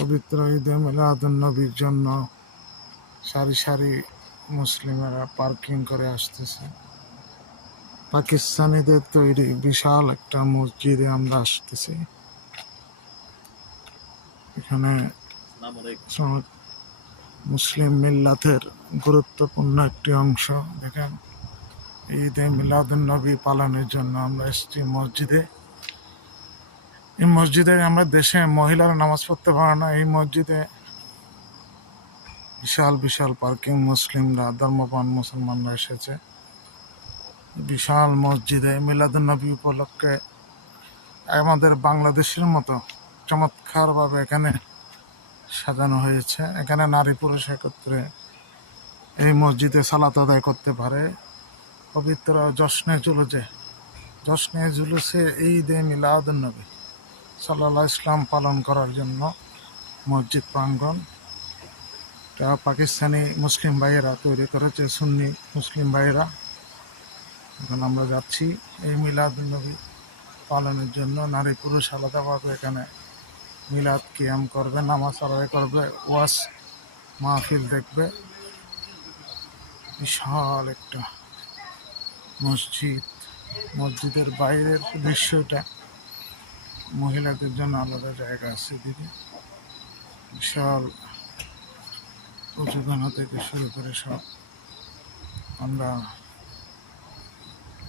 পবিত্র ঈদে মিলাদুন্নবীর জন্য সারি সারি মুসলিমেরা পার্কিং করে আসতেছে। পাকিস্তানিদের তৈরি বিশাল একটা মসজিদে আমরা আসতেছি। এখানে মুসলিম মিল্লাতের গুরুত্বপূর্ণ একটি অংশ। দেখেন, ঈদে মিলাদুন্নবী পালনের জন্য আমরা এসেছি মসজিদে। এই মসজিদে আমরা দেশে মহিলারা নামাজ পড়তে পারে না। এই মসজিদে বিশাল বিশাল পার্কিং, মুসলিমরা, ধর্মপ্রাণ মুসলমানরা এসেছে। বিশাল মসজিদে মিলাদুন্নবী উপলক্ষে আমাদের বাংলাদেশের মতো চমৎকারভাবে এখানে সাজানো হয়েছে। এখানে নারী পুরুষ একত্রে এই মসজিদে সালাত আদায় করতে পারে। পবিত্র জশ্নে জুলুসে ঈদে মিলাদুন্নবী সাল্লাল্লাহু আলাইহি ইসলাম পালন করার জন্য মসজিদ প্রাঙ্গণ পাকিস্তানি মুসলিম ভাইয়েরা তৈরি করেছে, সুন্নি মুসলিম ভাইয়েরা। এখন আমরা যাচ্ছি এই মিলাদুন্নবী পালনের জন্য। নারী পুরুষ আলাদাভাবে এখানে মিলাদ কিয়াম করবে, নামাজ আদায় করবে, ওয়াজ মাহফিল দেখবে। বিশাল একটা মসজিদ, মসজিদের বাইরের দৃশ্যটা। মহিলাদের জন্য আলাদা জায়গা আছে দিদি। বিশাল উঁচুখানা থেকে শুরু করে সব আমরা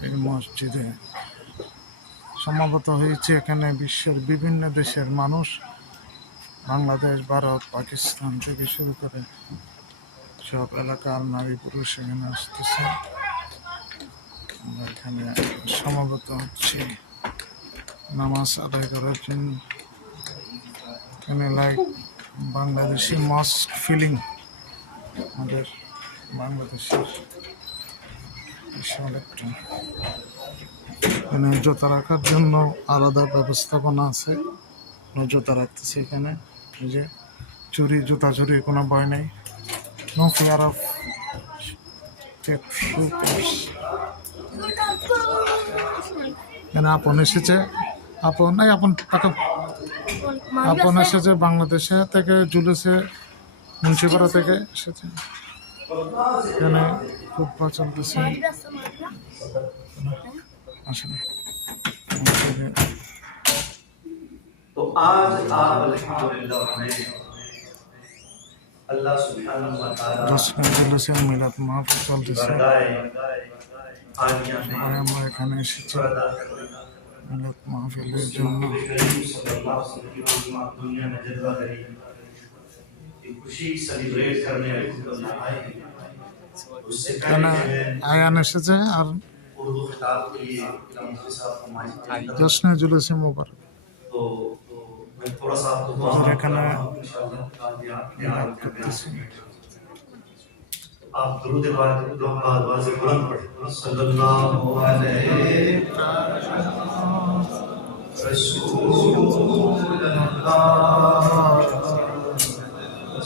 এই মসজিদে সমাগত হয়েছে। এখানে বিশ্বের বিভিন্ন দেশের মানুষ, বাংলাদেশ, ভারত, পাকিস্তান থেকে শুরু করে সব এলাকার নারী পুরুষ এখানে আসতেছে। আমরা এখানে সমাগত হচ্ছি নামাজ আদায় করার জন্য। এখানে লাইক বাংলাদেশি মস্ক ফিলিং, আমাদের বাংলাদেশের বিশাল একটা। এখানে জুতা রাখার জন্য আলাদা ব্যবস্থাপনা আছে। জুতা রাখতেছে এখানে, যে জুতা চুরির কোনো ভয় নেই। নো ফিয়ার অফ এখানে আপন এসেছে, আপন এসেছে বাংলাদেশে থেকে, জুলুসে মুন্সিপাড়া থেকে এসেছে। এখানে ফুটবল চলতেছে। আসলে तो आज आप अल्हम्दुलिल्लाह हमें अल्लाह सुब्हानहु व तआला জুলুসে মিলাদ মাহফিল চলতেছে। আমরা এখানে এসেছি মিলাদ মাহফিলের জন্য। दुनिया में जज्बा करी खुशी सेलिब्रेट करने এখানে আয়ান এসেছে আর उर्दू खिताब के लिए मुफ्ती साहब फरमाइश জশ্নে জুলুসে মুবারক। तो मैं थोड़ा सा आपको এখানে इंशाअल्लाह करতেছি। आप दुरूद पाक दो आवाज बुलंद पढ़ें। सल्लल्लाहु अलैहि रसूलुल्लाह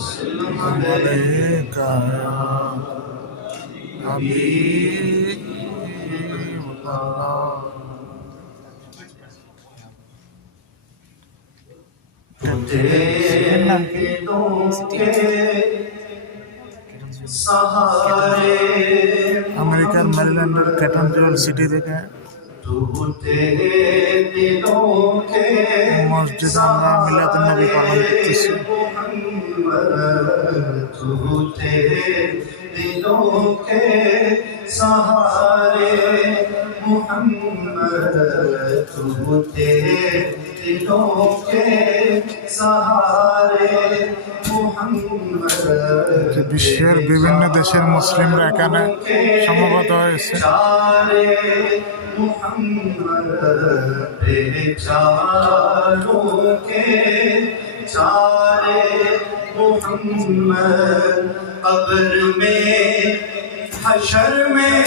सल्लल्लाहु अलैहि আমেরিকার মেরিল্যান্ডের ক্যাটনজল সিটি থেকে মসজিদে আমরা মিলাদুন্নবী পালন করতেছি। বিশ্বের বিভিন্ন দেশের মুসলিমরা এখানে সমবেত হয়েছে। कब्र में हशर में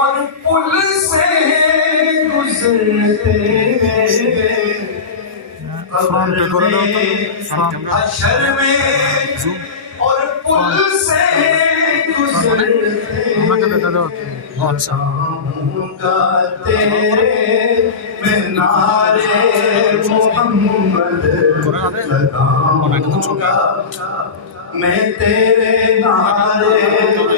और पुल से गुजरते हशर में और पुल से गुजरते लगाऊंगा तेरे मैं नारे मोहम्मद लगाऊंगा मैं तेरे नारे